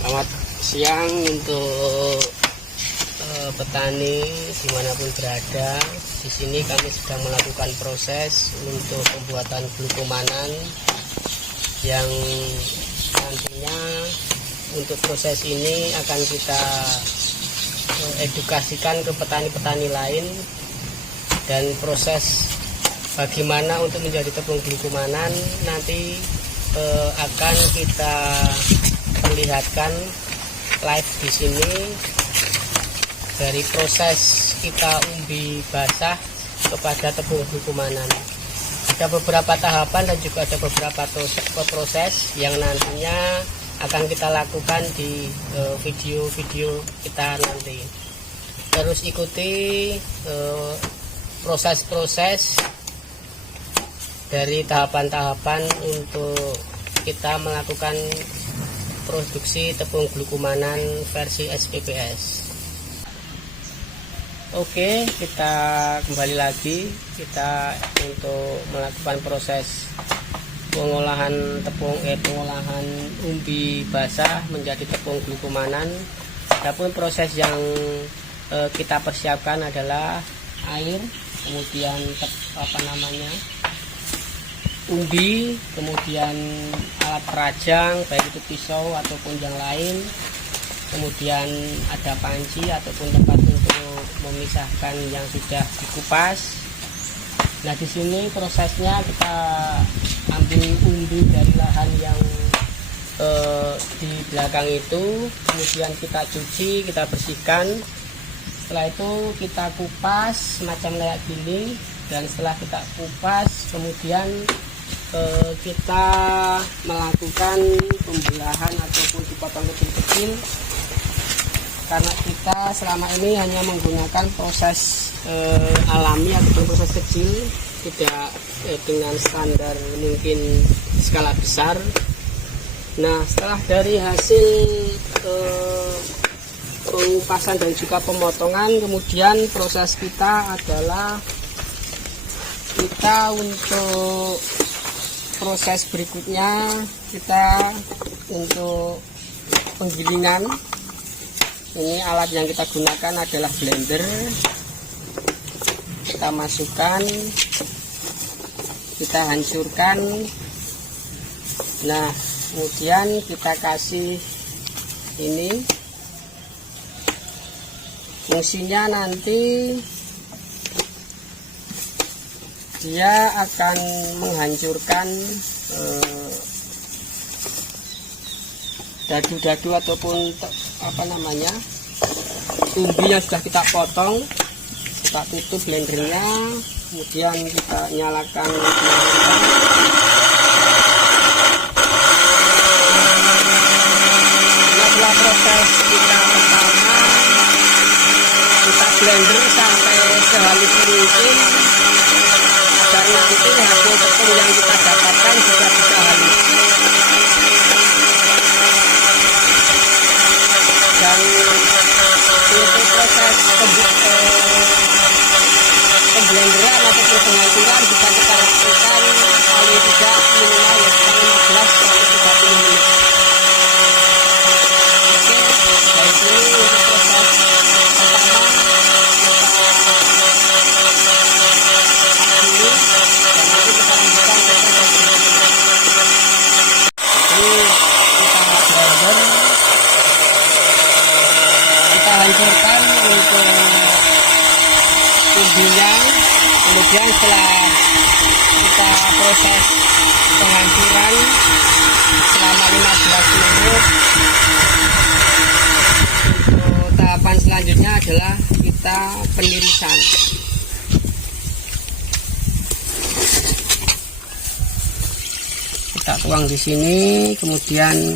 Selamat siang untuk petani dimanapun berada. Di sini kami sedang melakukan proses untuk pembuatan glukomanan yang nantinya untuk proses ini akan kita edukasikan ke petani-petani lain, dan proses bagaimana untuk menjadi tepung glukomanan nanti akan kita perlihatkan live di sini dari proses kita umbi basah kepada tepung glukomanan. Ada beberapa tahapan dan juga ada beberapa proses yang nantinya akan kita lakukan di video-video kita nanti. Terus ikuti proses-proses dari tahapan-tahapan untuk kita melakukan produksi tepung glukomanan versi SPPS. Oke, kita kembali lagi untuk melakukan proses pengolahan pengolahan umbi basah menjadi tepung glukomanan. Adapun proses yang kita persiapkan adalah air, kemudian umbi, kemudian alat perajang baik itu pisau ataupun yang lain, kemudian ada panci ataupun tempat untuk memisahkan yang sudah dikupas. Nah, di sini prosesnya kita ambil umbi dari lahan yang di belakang itu, kemudian kita cuci, kita bersihkan. Setelah itu kita kupas macam kayak gini, dan setelah kita kupas kemudian kita melakukan pembelahan ataupun dipotong kecil-kecil, karena kita selama ini hanya menggunakan proses alami ataupun proses kecil, tidak dengan standar mungkin skala besar. Nah, setelah dari hasil pengupasan dan juga pemotongan, kemudian proses kita adalah kita untuk proses berikutnya kita untuk penggilingan. Ini alat yang kita gunakan adalah blender. Kita masukkan, kita hancurkan. Nah, kemudian kita kasih ini. Fungsinya nanti dia akan menghancurkan dadu-dadu ataupun umbi yang sudah kita potong. Kita tutup blendernya, kemudian kita nyalakan. Ini adalah proses kita pertama, kita blender sampai sehalus mungkin agar nanti hasil tepung yang kita dapatkan juga bisa halus. Dan untuk proses pemblenderan atau penghancuran bisa kita lakukan paling tidak minimal ya sekitar 15 sampai 30 menit. Oke, dari sini untuk proses pertama kita hancurkan untuk umbinya. Kemudian setelah kita proses penghancuran selama 15 menit, untuk tahapan selanjutnya adalah kita penirisan. Kita tuang di sini, kemudian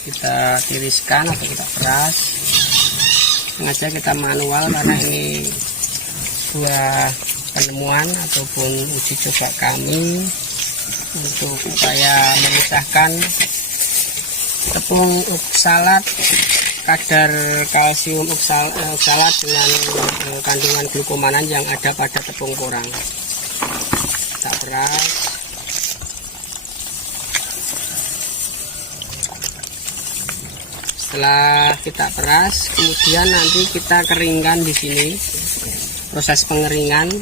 kita tiriskan atau kita peras. Sengaja kita manual karena ini buah penemuan ataupun uji coba kami untuk upaya memisahkan tepung oksalat, kadar kalsium oksalat dengan kandungan glukomanan yang ada pada tepung porang. kita peras. Setelah kita peras, kemudian nanti kita keringkan di sini. Proses pengeringan.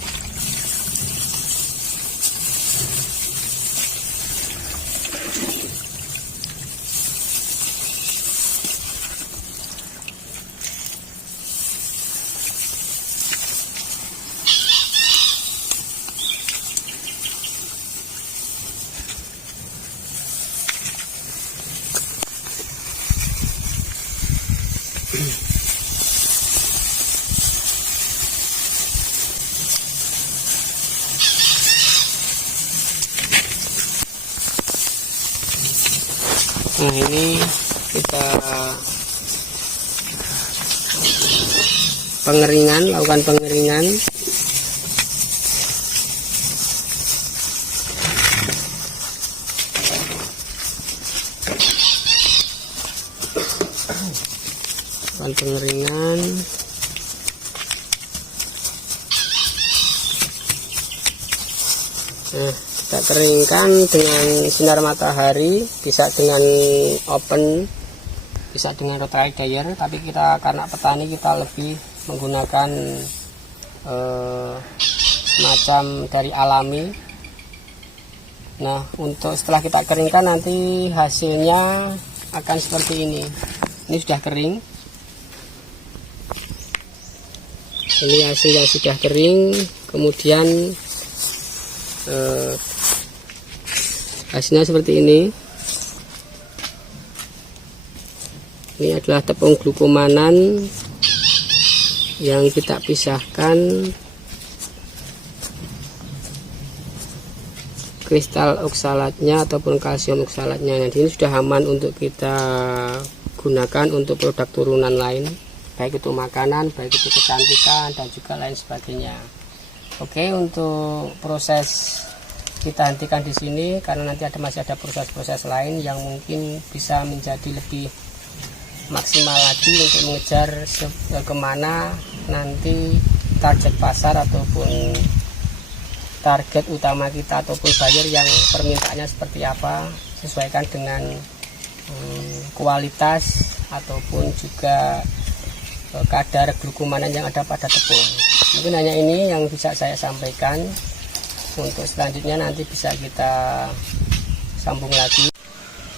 Nah, ini kita lakukan pengeringan. Nah, kita keringkan dengan sinar matahari, bisa dengan open, bisa dengan rotary dryer, tapi kita karena petani kita lebih menggunakan semacam dari alami. Nah, untuk setelah kita keringkan nanti hasilnya akan seperti ini. Ini sudah kering. Ini hasil yang sudah kering, kemudian hasilnya seperti ini. Ini adalah tepung glukomanan yang kita pisahkan kristal oksalatnya ataupun kalsium oksalatnya. Nah, ini sudah aman untuk kita gunakan untuk produk turunan lain, baik itu makanan, baik itu kecantikan, dan juga lain sebagainya. Oke, untuk proses kita hentikan di sini karena nanti masih ada proses-proses lain yang mungkin bisa menjadi lebih maksimal lagi untuk mengejar kemana nanti target pasar ataupun target utama kita ataupun buyer yang permintaannya seperti apa, sesuaikan dengan kualitas ataupun juga kadar glukomanan yang ada pada tepung. Mungkin hanya ini yang bisa saya sampaikan. Untuk selanjutnya nanti bisa kita sambung lagi.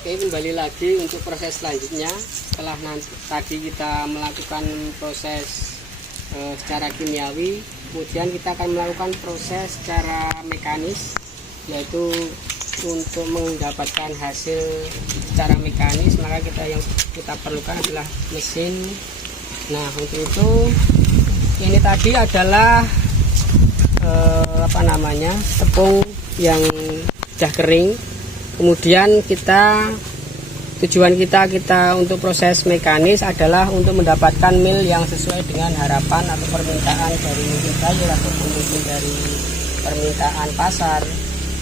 Oke, kembali lagi untuk proses selanjutnya. Setelah nanti tadi kita melakukan proses secara kimiawi, kemudian kita akan melakukan proses secara mekanis, yaitu untuk mendapatkan hasil secara mekanis maka yang kita perlukan adalah mesin. Nah, untuk itu ini tadi adalah tepung yang sudah kering. Kemudian tujuan kita untuk proses mekanis adalah untuk mendapatkan mil yang sesuai dengan harapan atau permintaan dari mungkin buyer ataupun mungkin dari permintaan pasar.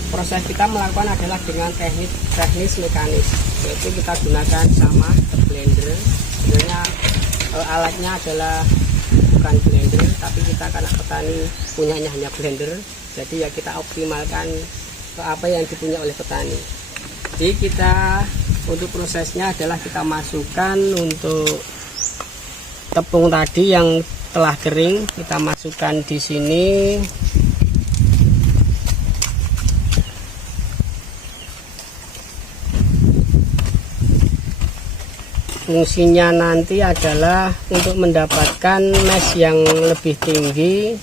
Proses kita melakukan adalah dengan teknis mekanis, yaitu kita gunakan sama blender. Sebenarnya alatnya adalah bukan blender, tapi kita karena petani punyanya hanya blender, jadi ya kita optimalkan apa yang dipunya oleh petani. Jadi kita untuk prosesnya adalah kita masukkan untuk tepung tadi yang telah kering, kita masukkan di sini. Fungsinya nanti adalah untuk mendapatkan mesh yang lebih tinggi.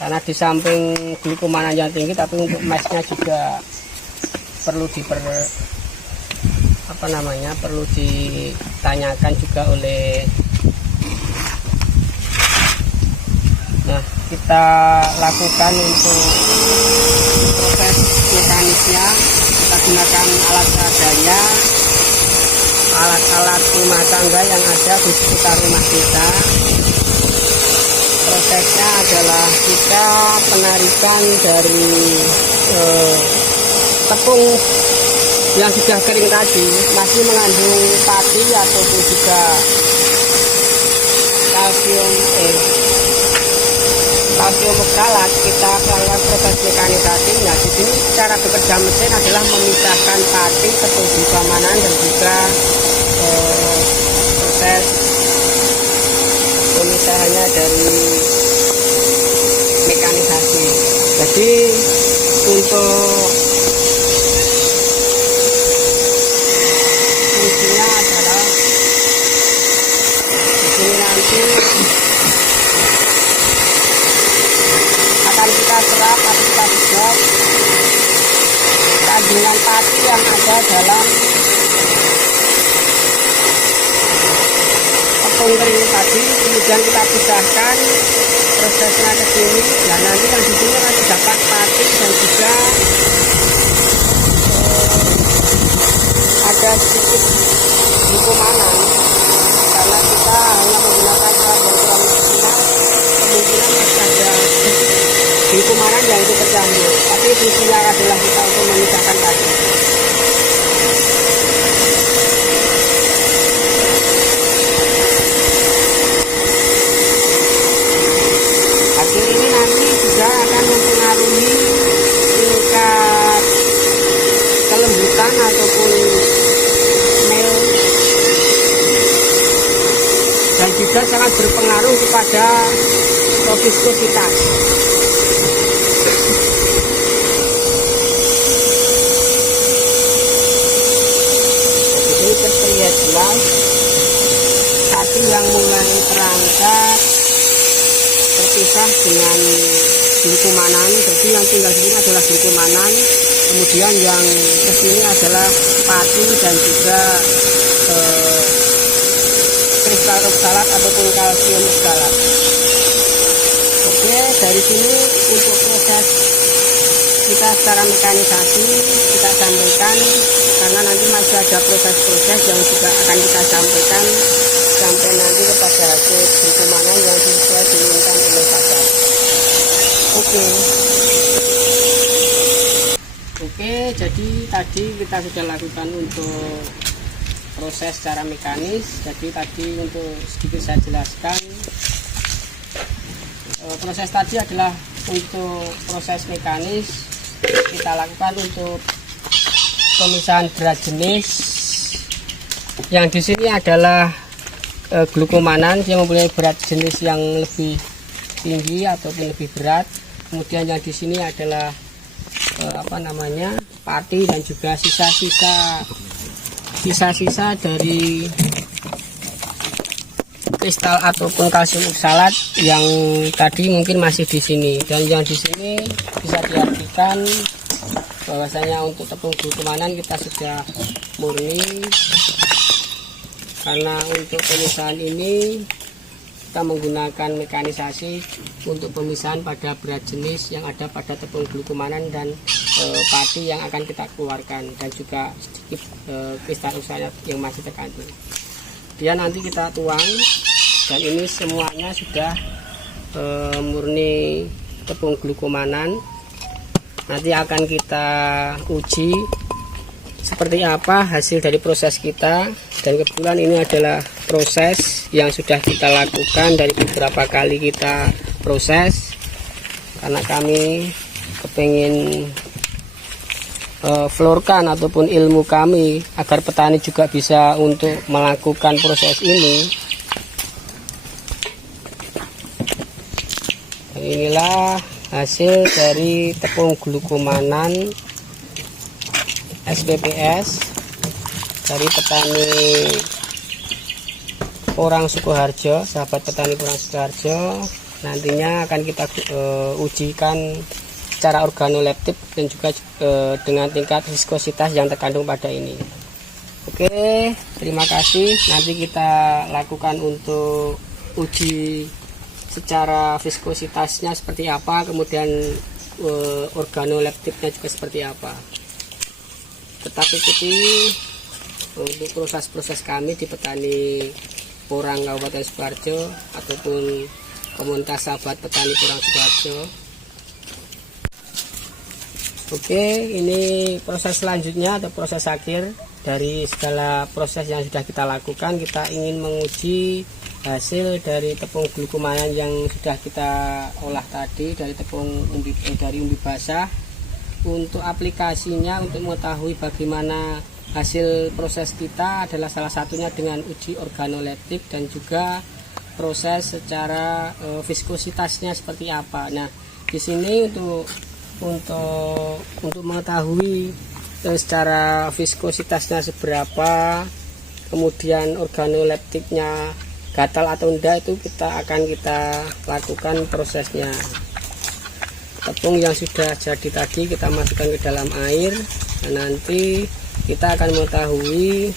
Karena di samping glukomanan yang tinggi, tapi untuk meshnya juga perlu perlu ditanyakan juga oleh. Nah, kita lakukan untuk proses mekanisnya, kita gunakan alat seadanya, alat-alat rumah tangga yang ada di sekitar rumah kita. Prosesnya adalah kita penarikan dari tepung yang sudah kering tadi, masih mengandung pati ataupun juga kalsium oksalat, kita melakukan proses mekanisasi. Nah, di sini cara bekerja mesin adalah memisahkan pati, tepung glukomanan, dan juga proses pemisahannya dari mekanisasi. Jadi untuk fungsinya adalah di sini nanti akan kita serap atau kita sedot kandungan pati yang ada dalam tepung kering tadi, kemudian kita pisahkan prosesnya ke sini. Nah, nanti yang di sini akan dapat pati dan juga ada sedikit glukomanan, karena kita hanya menggunakan alat yang kurang maksimal, kemungkinan masih ada glukomanan yang itu tercampur, tapi fungsinya adalah kita untuk memisahkan pati. Hasil ini nanti juga akan mempengaruhi tingkat kelembutan ataupun mel, dan juga sangat berpengaruh kepada viskositas. Ini terlihat jelas satu yang mulai terangkat terpisah dengan glukomanan. Jadi yang tinggal di sini adalah glukomanan, kemudian yang kesini adalah pati dan juga kristal oksalat ataupun kalsium oksalat. Oke, dari sini untuk proses kita secara mekanisasi kita sampaikan, karena nanti masih ada proses-proses yang juga akan kita sampaikan sampai nanti kepada hasil glukomanan yang sesuai diinginkan oleh pasar. Oke, jadi tadi kita sudah lakukan untuk proses secara mekanis. Jadi tadi untuk sedikit saya jelaskan, proses tadi adalah untuk proses mekanis. Kita lakukan untuk pemisahan berat jenis. Yang di sini adalah glukomanan yang mempunyai berat jenis yang lebih tinggi ataupun lebih berat. Kemudian yang di sini adalah pati dan juga sisa-sisa dari kristal ataupun kalsium oksalat yang tadi mungkin masih di sini. Dan yang di sini bisa diartikan bahwasanya untuk tepung glukomanan kita sudah murni, karena untuk pemisahan ini kita menggunakan mekanisasi untuk pemisahan pada berat jenis yang ada pada tepung glukomanan dan pati yang akan kita keluarkan, dan juga sedikit kristal oksalat yang masih terkandung. Kemudian nanti kita tuang, dan ini semuanya sudah murni tepung glukomanan. Nanti akan kita uji seperti apa hasil dari proses kita. Dan kebetulan ini adalah proses yang sudah kita lakukan dari beberapa kali kita proses, karena kami kepingin florkan ataupun ilmu kami agar petani juga bisa untuk melakukan proses ini. Dan inilah hasil dari tepung glukomanan SPPS dari petani Porang Sukoharjo, sahabat petani Porang Sukoharjo. Nantinya akan kita ujikan secara organoleptik dan juga dengan tingkat viskositas yang terkandung pada ini. Oke, terima kasih. Nanti kita lakukan untuk uji secara viskositasnya seperti apa, kemudian organoleptiknya juga seperti apa. Tetap ikuti untuk proses-proses kami di petani Porang Kabupaten Sukoharjo ataupun komunitas sahabat petani Porang Sukoharjo. Oke, ini proses selanjutnya atau proses akhir. dari segala proses yang sudah kita lakukan, kita ingin menguji hasil dari tepung glukomanan yang sudah kita olah tadi, dari tepung dari umbi basah. Untuk aplikasinya, untuk mengetahui bagaimana hasil proses kita, adalah salah satunya dengan uji organoleptik dan juga proses secara viskositasnya seperti apa. Nah, di sini untuk mengetahui secara viskositasnya seberapa, kemudian organoleptiknya gatal atau enggak, itu akan kita lakukan prosesnya. Tepung yang sudah jadi tadi kita masukkan ke dalam air, dan nanti kita akan mengetahui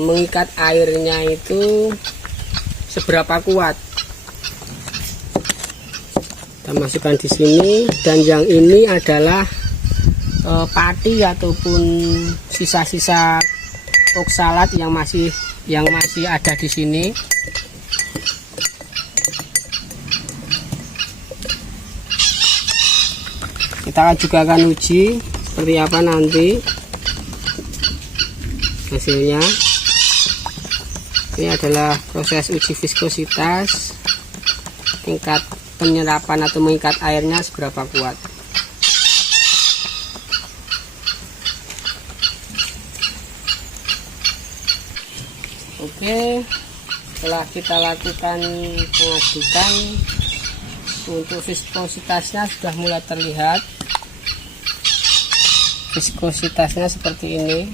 mengikat airnya itu seberapa kuat. Kita masukkan di sini, dan yang ini adalah pati ataupun sisa-sisa oksalat yang masih ada di sini. Kita juga akan uji seperti apa nanti hasilnya. Ini adalah proses uji viskositas, tingkat penyerapan atau mengikat airnya seberapa kuat. Oke, setelah kita lakukan pengadukan, untuk viskositasnya sudah mulai terlihat. Viskositasnya seperti ini,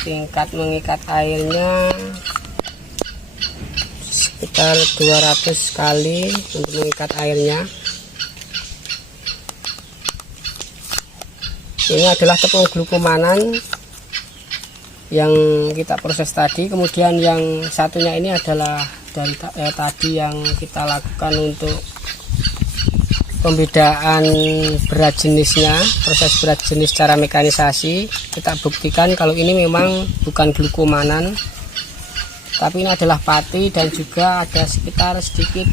tingkat mengikat airnya sekitar 200 kali untuk mengikat airnya. Ini adalah tepung glukomanan yang kita proses tadi. Kemudian yang satunya ini adalah dari tadi yang kita lakukan untuk pembedaan berat jenisnya, proses berat jenis secara mekanisasi. Kita buktikan kalau ini memang bukan glukomanan, tapi ini adalah pati, dan juga ada sekitar sedikit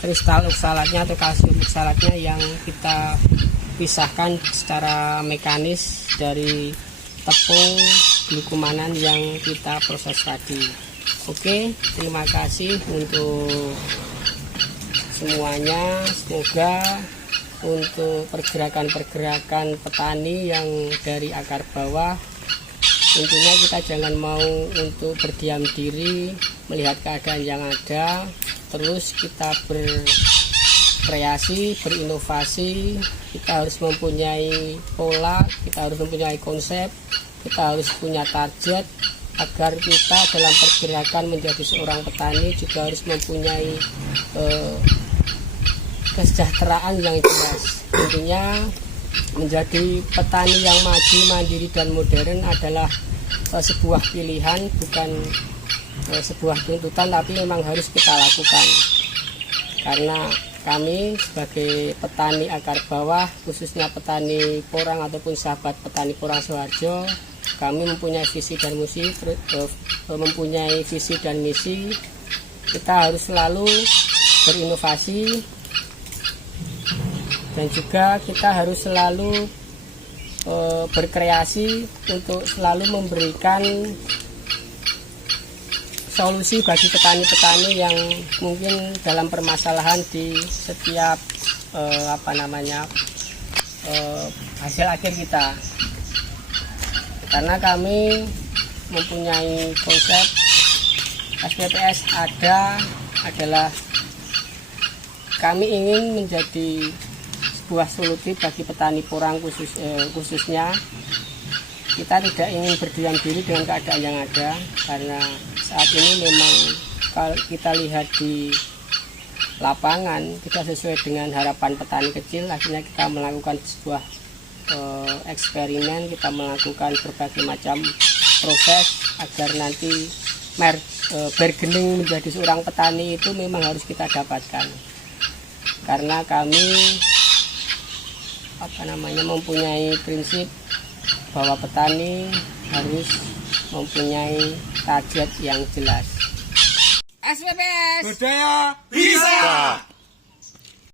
kristal oksalatnya atau kalsium oksalatnya yang kita pisahkan secara mekanis dari tepung glukomanan yang kita proses tadi. Oke, terima kasih untuk semuanya. Semoga untuk pergerakan-pergerakan petani yang dari akar bawah, intinya kita jangan mau untuk berdiam diri melihat keadaan yang ada, terus kita berkreasi, berinovasi. Kita harus mempunyai pola, kita harus mempunyai konsep, kita harus punya target, agar kita dalam pergerakan menjadi seorang petani juga harus mempunyai kesejahteraan yang jelas. Intinya menjadi petani yang maju, mandiri, dan modern adalah sebuah pilihan, bukan sebuah tuntutan, tapi memang harus kita lakukan. Karena kami sebagai petani akar bawah, khususnya petani porang ataupun sahabat petani porang Suharjo, kami mempunyai visi dan misi, kita harus selalu berinovasi, dan juga kita harus selalu berkreasi untuk selalu memberikan solusi bagi petani-petani yang mungkin dalam permasalahan di setiap hasil akhir kita. Karena kami mempunyai konsep SPPS adalah kami ingin menjadi sebuah solusi bagi petani porang khususnya. Kita tidak ingin berdiam diri dengan keadaan yang ada, karena saat ini memang kalau kita lihat di lapangan tidak sesuai dengan harapan petani kecil. Akhirnya kita melakukan sebuah eksperimen, kita melakukan berbagai macam proses agar nanti bergening menjadi seorang petani itu memang harus kita dapatkan. Karena kami mempunyai prinsip bahwa petani harus mempunyai target yang jelas. SPPS Budaya Bisa.